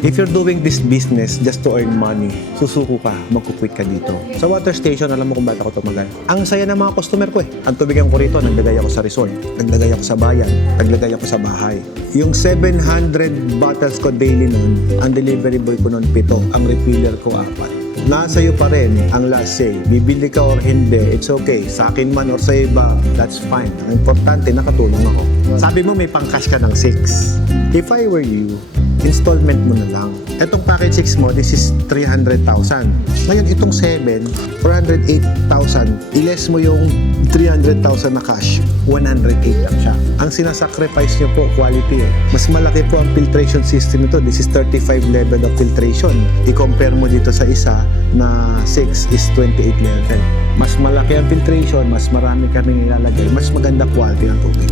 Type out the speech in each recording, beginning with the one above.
If you're doing this business just to earn money, susuko ka, magkukwit ka dito. Sa water station, alam mo kung bakit ako tumagal. Ang saya ng mga customer ko eh. Ang tubigan ko rito, naglagay ako sa resort, naglagay ako sa bayan, naglagay ako sa bahay. Yung 700 bottles ko daily nun, ang delivery boy ko nun 7, ang refiller ko 4. Nasa iyo pa rin ang last say. Bibili ka or hindi, it's okay. Sa akin man or sa iba, that's fine. Ang importante, nakatulong ako. Sabi mo may pang-cash ka ng 6. If I were you, installment mo na lang. Itong package 6 mo, this is 300,000. Ngayon, itong 7, 408,000. Iles mo yung 300,000 na cash, 108 lang siya. Ang sinasacrifice nyo po, quality eh. Mas malaki po ang filtration system nito. This is 35 level of filtration. I-compare mo dito sa isa na 6 is 28 level. Mas malaki ang filtration, mas marami kami nilalagay, mas maganda quality ang tubig.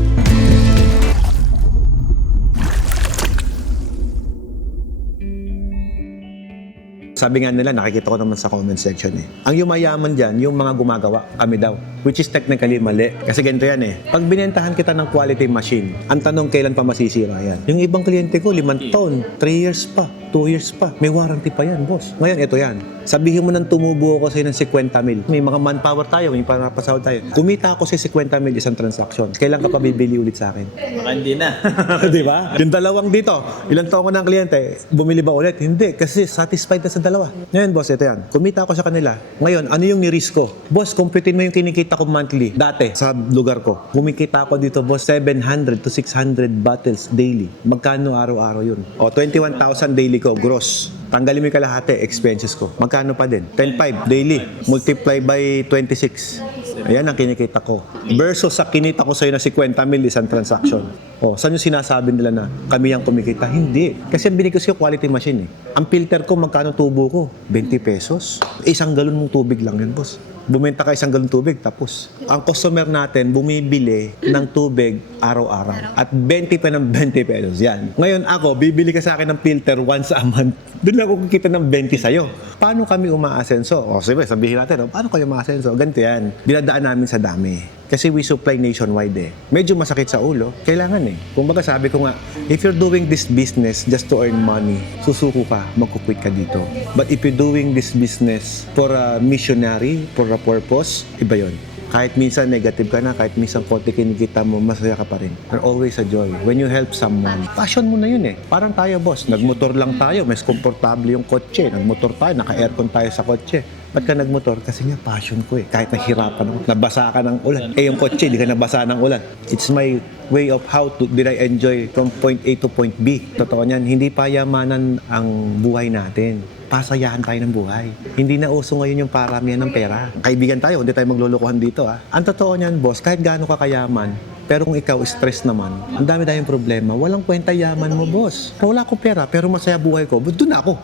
Sabi nga nila, nakikita ko naman sa comment section eh. Ang yumayaman dyan, yung mga gumagawa, kami daw. Which is technically mali. Kasi ganito yan eh. Pag binentahan kita ng quality machine, ang tanong kailan pa masisira yan. Yung ibang kliyente ko, 5 taon, 3 years pa, 2 years pa. May warranty pa yan, boss. Ngayon, ito yan. Sabihin mo nang tumubo ako sa'yo ng 50 mil. May mga manpower tayo, may panapasahod tayo. Kumita ako sa 50 mil isang transaction. Kailan ka pa bibili ulit sa akin? Baka hindi na. Di ba? Yung dalawang dito, ilang taon ko ng kliyente, bumili ba ulit? Hindi, kasi satisfied na sa dalawa. Ngayon, boss, ito yan. Kumita ako sa kanila. Ngayon, ano yung ni-risk ko? Boss, computein mo yung kinikita ko monthly. Dati, sa lugar ko, kumikita ako dito, boss, 700 to 600 bottles daily. Magkano araw-araw yun? O, 21,000 daily ko, gross. Tanggalin mo yung kalahati, expenses ko. Magkano pa din? 10,500 daily. Multiply by 26. Ayan ang kinikita ko. Versus sa kinita ko sa'yo na 50 mil isang transaction. O, saan yung sinasabi nila na kami ang kumikita? Hindi. Kasi ang binigay ko sa'yo quality machine eh. Ang filter ko, magkano tubo ko? 20 pesos. Isang galon mong tubig lang yan, boss. Bumenta ka isang galon tubig, tapos. Ang customer natin, bumibili ng tubig araw-araw. At 20 pa ng 20 pesos. Yan. Ngayon ako, bibili ka sa akin ng filter once a month. Doon ako kikita ng 20 sa'yo. Paano kami umaasenso? O, sige, sabihin natin, paano kayo umaasenso? Ganito yan. Dinadaan namin sa dami. Kasi we supply nationwide eh. Medyo masakit sa ulo, kailangan eh. Kung baga sabi ko nga, if you're doing this business just to earn money, susuko ka, magkukwit ka dito. But if you're doing this business for a missionary, for a purpose, iba yun. Kahit minsan negative ka na, kahit minsan konti kinikita mo, masaya ka pa rin. There's always a joy. When you help someone, passion mo na yun eh. Parang tayo, boss, nagmotor lang tayo, mas komportable yung kotse. Nagmotor tayo, naka-aircon tayo sa kotse. Ba't ka nagmotor? Kasi nga, passion ko eh. Kahit nahirapan ako, nabasa ka ng ulan. Eh, yung kotse, di ka nabasa ng ulan. It's my way of how did I enjoy from point A to point B. Totoo niyan, hindi payamanan ang buhay natin. Pasayahan tayo ng buhay. Hindi na uso ngayon yung paramihan ng pera. Kaibigan tayo, hindi tayo maglulukuhan dito. Ang totoo niyan, boss, kahit gaano ka kayaman, pero kung ikaw stress naman, ang dami tayong problema. Walang kwenta yaman mo, boss. Wala akong pera, pero masaya buhay ko. Doon ako.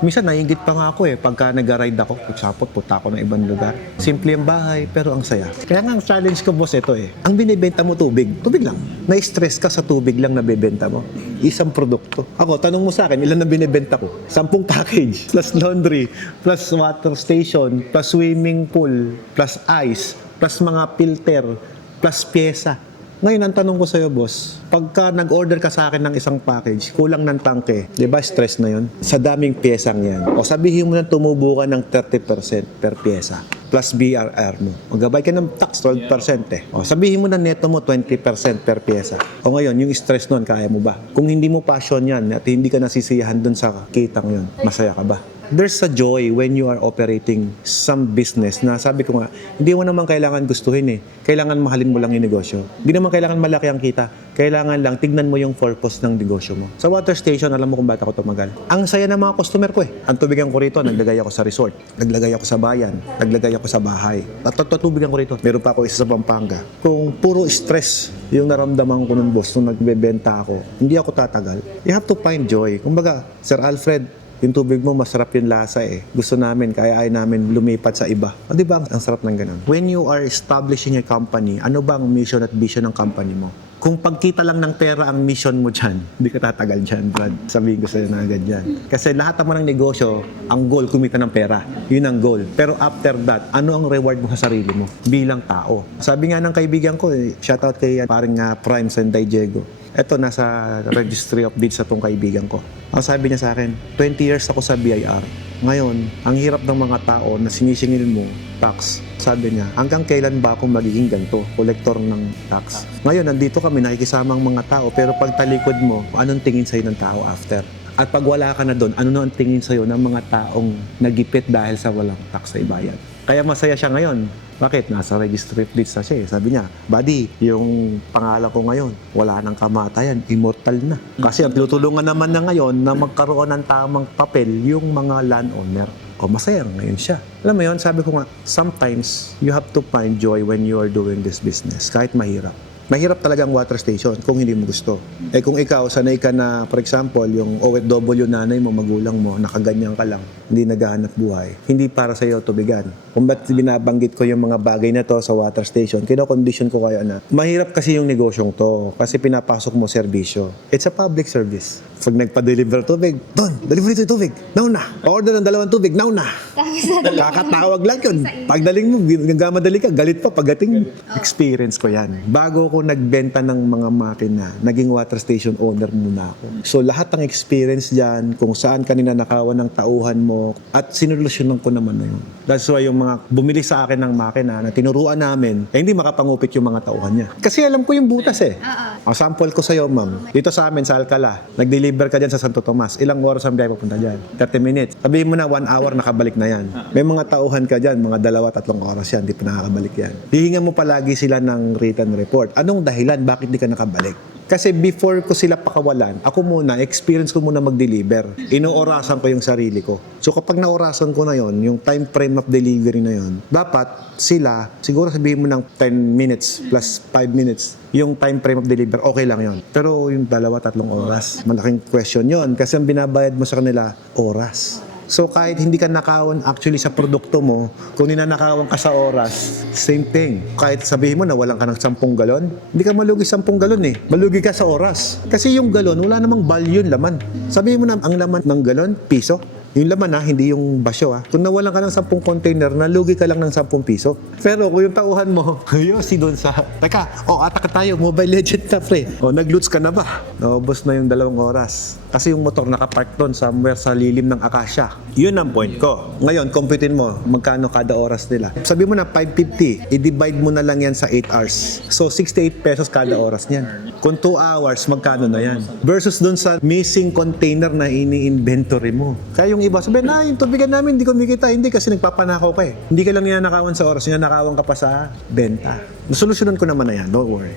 Minsan, naiingit pa nga ako eh. Pagka nag-ride ako, pagsapot, punta ako ng ibang lugar. Simple ang bahay, pero ang saya. Kaya nga, ang challenge ko, boss, ito eh. Ang binibenta mo tubig. Tubig lang. Na-stress ka sa tubig lang na bibenta mo. Isang produkto. Ako, tanong mo sa akin, ilan na binibenta ko? 10 package, plus laundry, plus water station, plus swimming pool, plus ice, plus mga filter, plus pyesa. Ngayon, ang tanong ko sa'yo, boss, pagka nag-order ka sa akin ng isang package, kulang ng tangke, di ba stress na yon? Sa daming pyesang yan. O sabihin mo na tumubo ka ng 30% per pyesa, plus BRR mo. Magabay ka ng tax 12% eh. O sabihin mo na neto mo 20% per pyesa. O ngayon, yung stress nun, kaya mo ba? Kung hindi mo passion yan at hindi ka nasisiyahan dun sa kitang yun, masaya ka ba? There's a joy when you are operating some business na sabi ko nga, hindi mo naman kailangan gustuhin eh. Kailangan mahalin mo lang yung negosyo. Hindi naman kailangan malaki ang kita. Kailangan lang, tignan mo yung purpose ng negosyo mo. Sa water station, alam mo kung bakit ako tumagal. Ang saya ng mga customer ko eh. Ang tubigan ko rito, naglagay ako sa resort. Naglagay ako sa bayan. Naglagay ako sa bahay. At tubigan ko rito. Meron pa ako isa sa Pampanga. Kung puro stress yung naramdaman ko ng boss nung nagbebenta ako, hindi ako tatagal. You have to find joy. Kumbaga, Sir Alfred, yung tubig mo, masarap yung lasa eh. Gusto namin, kaya ay namin lumipat sa iba. O di ba, ang sarap ng ganun. When you are establishing a company, ano ba ang mission at vision ng company mo? Kung pagkita lang ng pera ang mission mo dyan, hindi ka tatagal dyan, Brad. Sabihin ko sa'yo na agad dyan. Kasi lahat naman ng negosyo, ang goal, kumita ng pera. Yun ang goal. Pero after that, ano ang reward mo sa sarili mo bilang tao? Sabi nga ng kaibigan ko, shoutout kay paring Prime Senday Diego, Eto, nasa registry of deeds sa tong kaibigan ko. Ang sabi niya sa akin, 20 years ako sa BIR. Ngayon, ang hirap ng mga tao na sinisingil mo tax. Sabi niya, hanggang kailan ba akong magiging ganito, kolektor ng tax? Ngayon, nandito kami, nakikisama ang mga tao, pero pag talikod mo, anong tingin sa'yo ng tao after? At pag wala ka na doon, ano na ang tingin sa'yo ng mga taong nagipit dahil sa walang tax sa ibayan? Kaya masaya siya ngayon. Bakit? Nasa registry of deeds na siya. Sabi niya, buddy, yung pangalan ko ngayon, wala nang kamatayan, immortal na. Kasi ang tinutulungan naman na ngayon na magkaroon ng tamang papel yung mga landowner. O masaya ngayon siya. Alam mo yun, sabi ko nga, sometimes you have to find joy when you are doing this business, kahit mahirap. Mahirap talaga ang water station kung hindi mo gusto. Eh kung ikaw, sanay ka na, for example, yung OFW nanay mo, magulang mo, nakaganyan ka lang, hindi naghahanap buhay, hindi para sa iyo tubigan. Kung ba't binabanggit ko yung mga bagay na to sa water station, kino-condition ko kayo na, mahirap kasi yung negosyong to, kasi pinapasok mo serbisyo. It's a public service. Pag nagpa-deliver tubig, Don, deliver ito tubig, nauna. Order ng 2 tubig, nauna. Kakatawag lang yun. Pagdaling mo, gamadali ka, galit pa pagdating. Experience ko yan. Bago ko nagbenta ng mga makina, naging water station owner muna ako. So lahat ng experience dyan, kung saan kanina nakawan ng tauhan mo, at sinulusyonan ko naman na yun. That's why yung mga bumili sa akin ng makina na tinuruan namin, eh hindi makapangupit yung mga tauhan niya. Kasi alam ko yung butas eh. Ang sample ko sa'yo, ma'am, dito sa amin sa Alcala, nag-deliver ka dyan sa Santo Tomas, ilang oras ang biyahe papunta dyan? 30 minutes. Sabihin mo na 1 hour nakabalik na yan. May mga tauhan ka dyan, mga 2-3 oras yan, hindi pa nakakabalik yan. Hihingan mo palagi sila ng written report. Anong dahilan? Bakit di ka nakabalik? Kasi before ko sila pakawalan, ako muna, experience ko muna mag-deliver. Inoorasan ko yung sarili ko. So kapag naorasan ko na yon, yung time frame of delivery na yon, dapat sila, siguro sabihin mo ng 10 minutes plus 5 minutes, yung time frame of deliver, okay lang yon. Pero yung 2-3 oras, malaking question yon kasi ang binabayad mo sa kanila, oras. So kahit hindi ka nakawan actually sa produkto mo, kung ninanakawan ka sa oras, same thing. Kahit sabihin mo na walang ka ng 10 galon, hindi ka malugi 10 galon eh. Malugi ka sa oras. Kasi yung galon, wala namang value yung laman. Sabihin mo na ang laman ng galon, piso. Yung laman hindi yung basyo Kung nawalan ka ng 10 container, nalugi ka lang ng 10 piso. Pero kung yung tauhan mo, si doon sa, teka, atak tayo, Mobile Legend na pre. Nag-loots ka na ba? Naubos na yung 2 oras. Kasi yung motor nakapark doon somewhere sa lilim ng akasya. Yun ang point ko. Ngayon, computein mo, magkano kada oras nila. Sabi mo na 550, i-divide mo na lang yan sa 8 hours. So, 68 pesos kada oras niyan. Kung 2 hours, magkano na yan? Versus doon sa missing container na ini-inventory mo. Kaya yung iba, sabi na, yung tubigan namin, hindi ko makita. Hindi kasi nagpapanakaw ka eh. Hindi ka lang ninanakawan sa oras, ninanakawan ka pa sa benta. Solusyonan ko naman na yan, don't worry.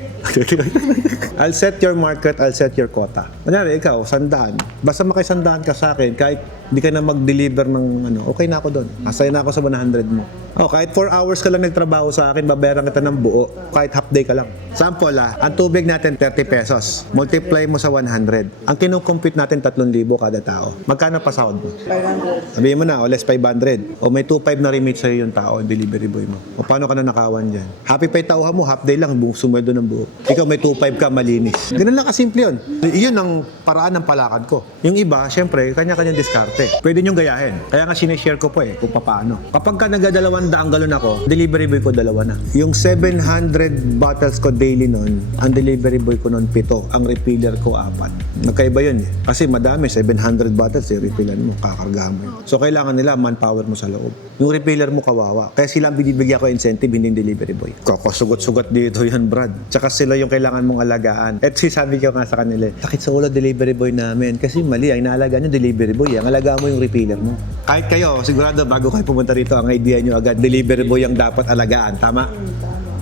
I'll set your market, I'll set your quota. Kunyari, ikaw, 100. Basta makisandaan ka sa akin, kahit hindi ka na mag-deliver ng okay na ako doon. Asaya na ako sa 100 mo. Kahit 4 hours ka lang nagtrabaho sa akin, babayaran kita ng buo. Kahit half day ka lang. Sample ang tubig natin 30 pesos. Multiply mo sa 100. Ang kinukompute natin 3,000 kada tao. Magkano pa sahod mo? 500. Sabihin mo na, less 500. O may 2,500 na remit sa'yo yung tao, yung delivery boy mo. O paano ka na nakawan dyan? Happy pay tauhan mo, half day lang, sumweldo ng buo. Ikaw may 2,500 ka, malinis. Ganun lang kasimple yun. Iyon ang paraan ng palakad ko. Yung iba, syempre, kanya-kanyang diskarte. Pwede niyong gayahin. Kaya nga sinishare ko po kung paano. Kapag ka nag-200 galon ako, delivery boy ko 2 na. Yung 700 bottles ko daily nun, ang delivery boy ko nun 7, ang refiller ko 4. Magkaiba yun eh. Kasi madami, 700 bottles, refillan mo, kakargahan mo yun. So kailangan nila manpower mo sa loob. Yung refiller mo kawawa. Kaya sila ang binibigyan ko incentive, hindi yung delivery boy. Sugot-sugot dito yan, Brad. Tsaka sila yung kailangan mong alagaan. At sabi ko nga sa kanila, sakit sa ulo delivery boy namin. Kasi mali, ang inaalagaan yung delivery boy. Ang alagaan mo yung refiller mo. Kahit kayo, sigurado bago kayo pumunta rito, ang idea nyo agad, delivery boy ang dapat alagaan. Tama?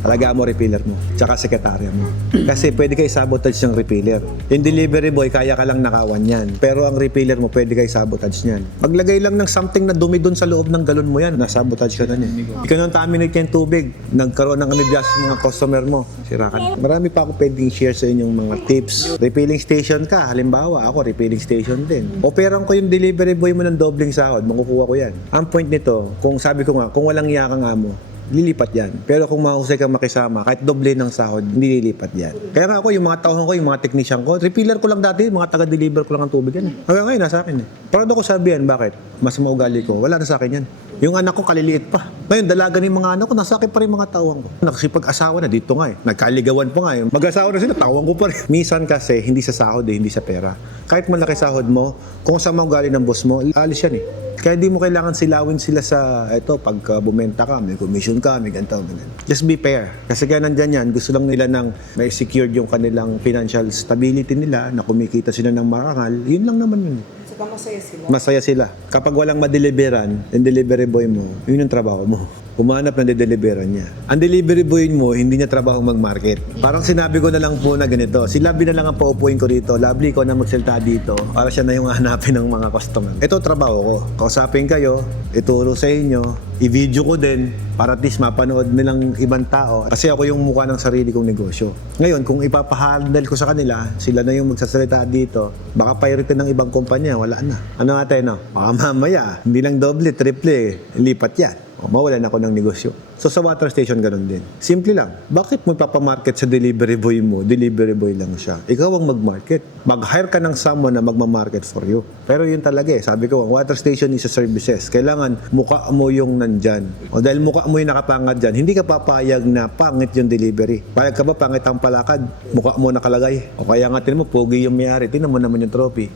Alagaan mo refiller mo, tsaka sekretarya mo. Kasi pwede kayo sabotage ng refiller. Yung delivery boy, kaya ka lang nakawan yan. Pero ang refiller mo, pwede kayo sabotage niyan. Maglagay lang ng something na dumi doon sa loob ng galon mo yan, nasabotage ka na niya. Ikaw nang taminate yung tubig, nagkaroon ng amibyas sa mga customer mo, sirakan. Marami pa ako pwedeng share sa inyong mga tips. Refilling station ka, halimbawa, ako refilling station din. Operan ko yung delivery boy mo ng dobling sahod, makukuha ko yan. Ang point nito, kung sabi ko nga, kung walang iya ka nga mo, lilipat yan. Pero kung mahusay kang makisama, kahit doble ng sahod, hindi lilipat yan. Kaya nga ako, yung mga tauhan ko, yung mga technician ko, refiller ko lang dati, mga taga-deliver ko lang ang tubig yan. Hanggang ngayon, nasa akin eh. Proud ako sabihan, bakit? Mas maugali ko, wala na sa akin yan. Yung anak ko kaliliit pa. Ngayon, dalaga ng mga anak ko, nasa akin pa rin mga tawang ko. Nakasipag-asawa na dito nga eh. Nagkaligawan pa nga eh. Mag-asawa na sila, tawang ko pa rin. Minsan kasi, hindi sa sahod eh, hindi sa pera. Kahit malaki sahod mo, kung saan mo galing ng boss mo, alis yan eh. Kaya hindi mo kailangan silawin sila sa, pag bumenta ka, may commission ka, may ganito, ganyan. Just be fair. Kasi kaya nandyan yan, gusto lang nila ng may secured yung kanilang financial stability nila, na kumikita sila ng marangal, yun lang naman yun. Saka masaya sila. Masaya sila. Kapag walang madeliveran, yung delivery boy mo, yun yung trabaho mo. Humanap ng deliveran niya. Ang delivery boy mo, hindi niya trabaho mag-market. Parang sinabi ko na lang po na ganito, si Lovely na lang ang paupuin ko dito, Lovely ko na magsalita dito, para siya na yung hanapin ng mga customer. Ito trabaho ko. Kausapin kayo, ituro sa inyo, i-video ko din, para at least mapanood nilang ibang tao. Kasi ako yung mukha ng sarili kong negosyo. Ngayon, kung ipapahandle ko sa kanila, sila na yung magsasalita dito, baka pirated ng ibang kumpanya, wala na. Ano ate, no? Baka mamaya, hindi lang doble, triple, lipat yan. O, mawalan ako ng negosyo. So sa water station, ganun din. Simple lang. Bakit mo papamarket sa delivery boy mo? Delivery boy lang siya. Ikaw ang mag-market. Mag-hire ka ng someone na magmamarket for you. Pero yun talaga eh. Sabi ko, ang water station is a services. Kailangan mukha mo yung nandyan. O dahil mukha mo yung nakapangad dyan, hindi ka papayag na pangit yung delivery. Payag ka ba pangit ang palakad? Mukha mo nakalagay. O kaya nga mo, pogi yung may-ari. Tingnan mo naman yung trophy.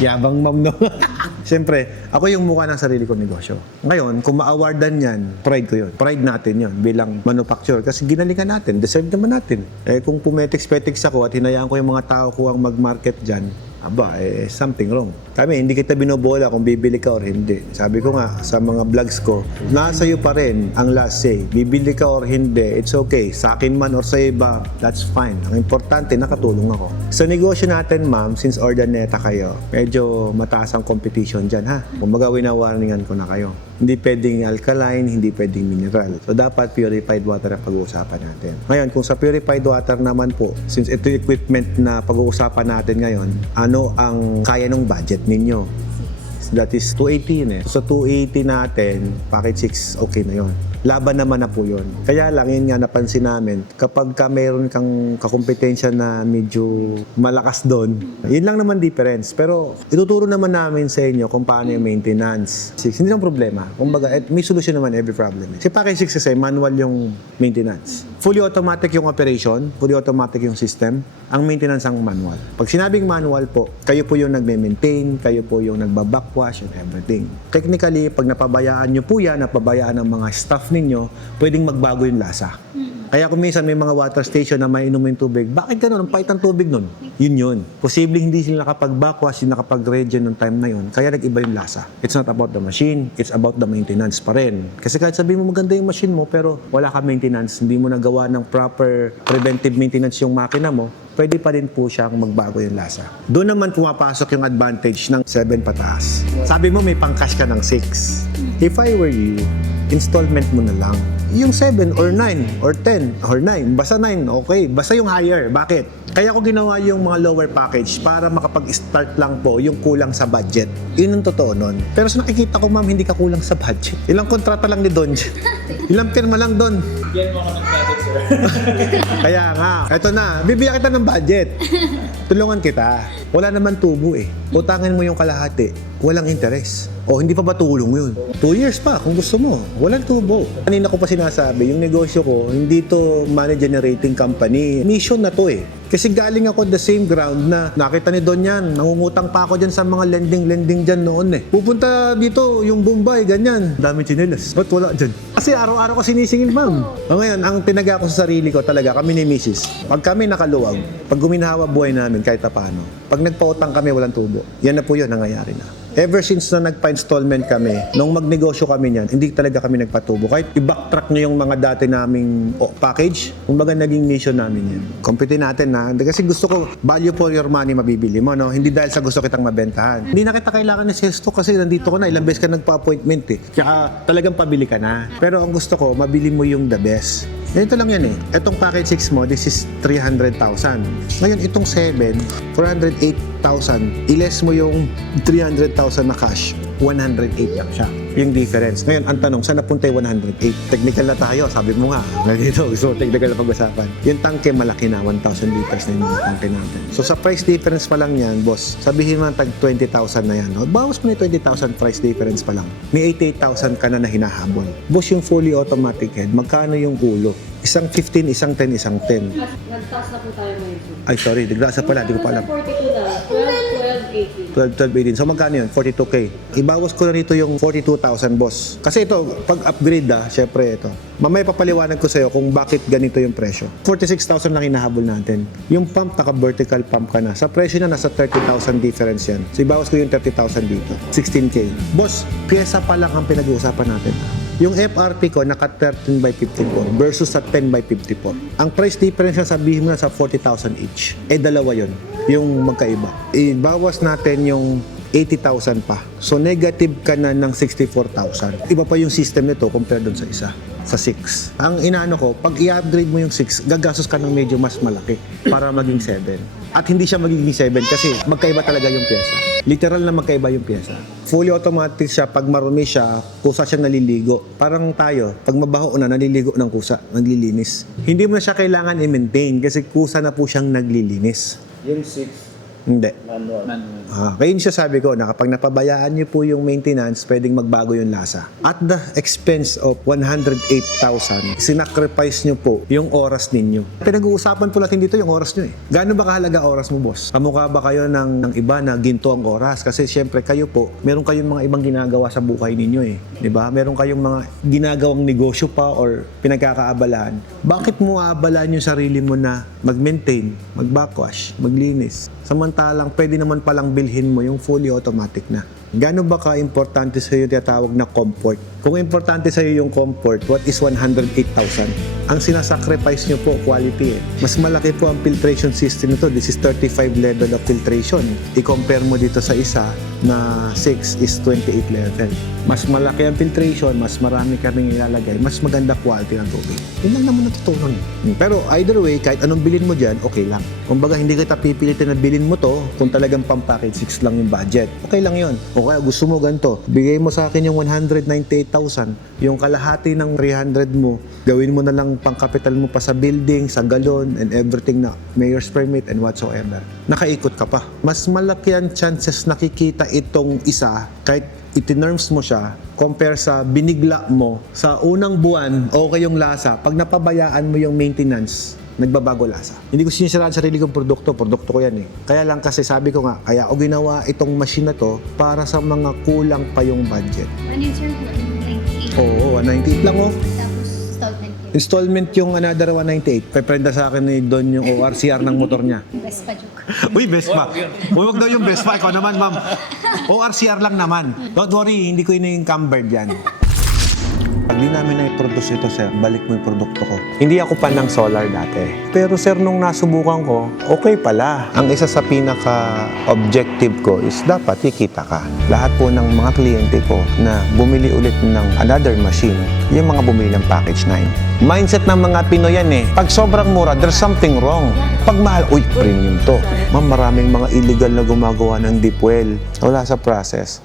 Yabang ma'am, no? Siyempre, ako yung mukha ng sarili kong negosyo. Ngayon, kung ma-awardan yan, pride ko yun. Pride natin yun bilang manufacturer kasi ginalingan natin, deserve naman natin. Kung pumetex-petex ako at hinayaan ko yung mga tao ko ang mag-market dyan, something wrong. Kami, hindi kita binobola kung bibili ka or hindi. Sabi ko nga sa mga vlogs ko, nasa iyo pa rin ang last say. Bibili ka or hindi, it's okay. Sa akin man or sa iba, that's fine. Ang importante, nakatulong ako. Sa negosyo natin, ma'am, since ordaneta kayo, medyo mataas ang competition dyan, ha? Kumbaga, wina-warningan ko na kayo. Hindi pwedeng alkaline, hindi pwedeng mineral. So, dapat purified water ang pag-uusapan natin. Ngayon, kung sa purified water naman po, since ito yung equipment na pag-uusapan natin ngayon, ano ang kaya ng budget ninyo? That is 280 yun eh. So, 280 natin, package 6, okay na yon. Laban naman na po yun. Kaya lang, yun nga napansin namin, kapag ka mayroon kang kakompetensya na medyo malakas doon, yun lang naman difference. Pero ituturo naman namin sa inyo kung paano yung maintenance. Hindi lang problema. Kumbaga, may solusyon naman every problem. Si package 6 kasi, manual yung maintenance. Fully automatic yung operation, fully automatic yung system. Ang maintenance ang manual. Pag sinabing manual po, kayo po yung nagme-maintain, kayo po yung nagbabackwash and everything. Technically, pag napabayaan nyo po yan, napabayaan ng mga staff ninyo, pwedeng magbago yung lasa. Kaya kung minsan may mga water station na may inumin tubig, bakit gano'n? Ang pait ng tubig nun. Yun yun. Posible hindi sila nakapag-backwash, hindi nakapag-regen ng time na yun. Kaya nag-iba yung lasa. It's not about the machine, it's about the maintenance pa rin. Kasi kahit sabihin mo maganda yung machine mo, pero wala ka maintenance, hindi mo nagawa ng proper preventive maintenance yung makina mo, pwede pa rin po siyang magbago yung lasa. Doon naman pumapasok yung advantage ng 7 pataas. Sabi mo may pang-cash ka ng 6. If I were you, installment mo na lang. Yung 7 or 9 or 10 or 9, basta 9, okay. Basta yung higher. Bakit? Kaya ko ginawa yung mga lower package para makapag-start lang po yung kulang sa budget. Yun ang totoo nun. Pero sa nakikita ko, ma'am, hindi ka kulang sa budget. Ilang kontrata lang ni Don. Ilang pirma lang, Don. Bigyan mo ako ng budget, sir. Kaya nga, eto na, bibigyan kita ng budget. Tulungan kita. Wala naman tubo eh. Utangin mo yung kalahati, walang interes. O hindi pa ba tulong yun? 2 years pa kung gusto mo. Walang tubo. Kanina ko pa sinasabi, yung negosyo ko, hindi to money generating company. Mission na to eh. Kasi galing ako the same ground na nakita ni Don yan. Nangungutang pa ako dyan sa mga lending dyan noon eh. Pupunta dito yung Bombay, ganyan. Dami chinelas. Ba't wala dyan? Kasi araw-araw ko sinisingil, ma'am. Ngayon, ang tinaga ko sa sarili ko talaga, kami ni Mrs. Pag kami nakaluwag, pag guminawa buhay namin kahit paano, pag nagpautang kami, walang tubo. Yan na po yun, nangyayari na. Ever since na nagpa-installment kami, nung magnegosyo kami niyan, hindi talaga kami nagpatubo. Kahit i-backtrack nyo yung mga dati naming package, kumbaga naging mission namin yan. Compete natin na, kasi gusto ko, value for your money mabibili mo, no? Hindi dahil sa gusto kitang mabentahan. Hindi na kita kailangan ng sales stock kasi nandito ko na, ilang beses ka nagpa-appointment eh. Kaya talagang pabili ka na. Pero ang gusto ko, mabili mo yung the best. Ganito lang yan eh. Itong package 6 mo, this is 300,000. Ngayon, itong 7, 408,000. I-less mo yung 300,000 na cash, 108 lang siya. yung difference. Ngayon, ang tanong, saan napunta yung 108? Technical na tayo, sabi mo nga. Nandito, gusto mo technical na pag-usapan. Yung tangke, malaki na, 1,000 liters na yung tangke natin. So sa price difference pa lang yan, boss, sabihin mo tag 20,000 na yan. No? Bawas mo na yung 20,000 price difference pa lang. May 88,000 ka na hinahabol. Boss, yung fully automatic head, magkano yung ulo? Isang 15, isang 10, isang 10. Nagtaas na po tayo ngayon. Ay, sorry, diglaasa pala, di ko pa alam. 42 na. 12, 12, 12, 18. 18. So magkano yun? 42K. Ibawas ko na rito yung 42,000, boss. Kasi ito, pag-upgrade syempre ito. Mamaya papaliwanag ko sa'yo kung bakit ganito yung presyo. 46,000 lang hinahabol natin. Yung pump, naka-vertical pump ka na. Sa presyo na, nasa 30,000 difference yan. So ibawas ko yung 30,000 dito. 16K. Boss, pyesa pa lang ang pinag-uusapan natin. Yung FRP ko, naka 13 by 54 versus sa 10 by 54. Ang price difference na sabihin mo na sa 40,000 each. Dalawa yon yung magkaiba. Ibawas natin yung 80,000 pa. So, negative ka na ng 64,000. Iba pa yung system nito compared dun sa isa. Sa 6. Ang inaano ko, pag i-upgrade mo yung 6, gagastos ka ng medyo mas malaki para maging 7. At hindi siya magiging 7 kasi magkaiba talaga yung pyesa. Literal na magkaiba yung pyesa. Fully automatic siya, pag marumi siya, kusa siya naliligo. Parang tayo, pag mabaho na, naliligo ng kusa, naglilinis. Hindi mo na siya kailangan i-maintain kasi kusa na po siyang naglilinis. Yung 6, Hindi. manual. Kaya yun siya sabi ko na kapag napabayaan niyo po yung maintenance, pwedeng magbago yung lasa. At the expense of 108,000, sinacrifice niyo po yung oras ninyo. Pinag-uusapan po natin dito yung oras niyo eh. Gaano ba kahalaga oras mo, boss? Kamukha ba kayo ng iba na ginto ang oras? Kasi syempre kayo po, meron kayong mga ibang ginagawa sa buhay ninyo eh. 'Di ba? Meron kayong mga ginagawang negosyo pa or pinagkakaabalaan. Bakit mo aabalaan yung sarili mo na mag-maintain, mag-backwash, maglinis? Samantalang pwede naman palang bilhin mo yung fully automatic na. Gaano ba ka-importante sa iyo tinatawag na comfort? Kung importante sa iyo yung comfort, what is 108,000? Ang sinasacrifice nyo po, quality eh. Mas malaki po ang filtration system nito. This is 35 level of filtration. I-compare mo dito sa isa na 6 is 28 level. Mas malaki ang filtration, mas marami kaming ilalagay, mas maganda quality ng tubig. Yun lang naman natutunan. Pero either way, kahit anong bilhin mo dyan, okay lang. Kumbaga, hindi kita pipilitin na bilhin mo to kung talagang pang-package 6 lang yung budget. Okay lang yun. O kaya gusto mo ganito, bigay mo sa akin yung 198,000, yung kalahati ng 300 mo, gawin mo na lang pang-capital mo pa sa building, sa galon, and everything na mayor's permit and whatsoever. Nakaikot ka pa. Mas malaki ang chances nakikita itong isa kahit itinerms mo siya compare sa binigla mo sa unang buwan, okay yung lasa. Pag napabayaan mo yung maintenance, nagbabago lasa. Hindi ko sinisiraan sarili kong produkto ko yan eh. Kaya lang kasi sabi ko nga, kaya ako ginawa itong machine na to para sa mga kulang pa yung budget. Ano yun, sir? 198. Oo, 198 lang oh. Tapos installment yun. Installment yung another 198. Peprenda sa akin ni Don yung ORCR ng motor niya. Best pa joke. Uy, Vespa. Huwag daw yung Vespa. Ikaw naman, ma'am. ORCR lang naman. Don't worry, hindi ko ini-encumbered yan. Pag di namin na-produce ito, sir, balik mo yung produkto ko. Hindi ako pa ng solar dati. Pero sir, nung nasubukan ko, okay pala. Ang isa sa pinaka-objective ko is dapat kikita ka. Lahat po ng mga kliyente ko na bumili ulit ng another machine, yung mga bumili ng package 9. Mindset ng mga Pinoy yan eh. Pag sobrang mura, there's something wrong. Pag mahal, uy, premium to. Ma'am, maraming mga illegal na gumagawa ng deep well. Wala sa process.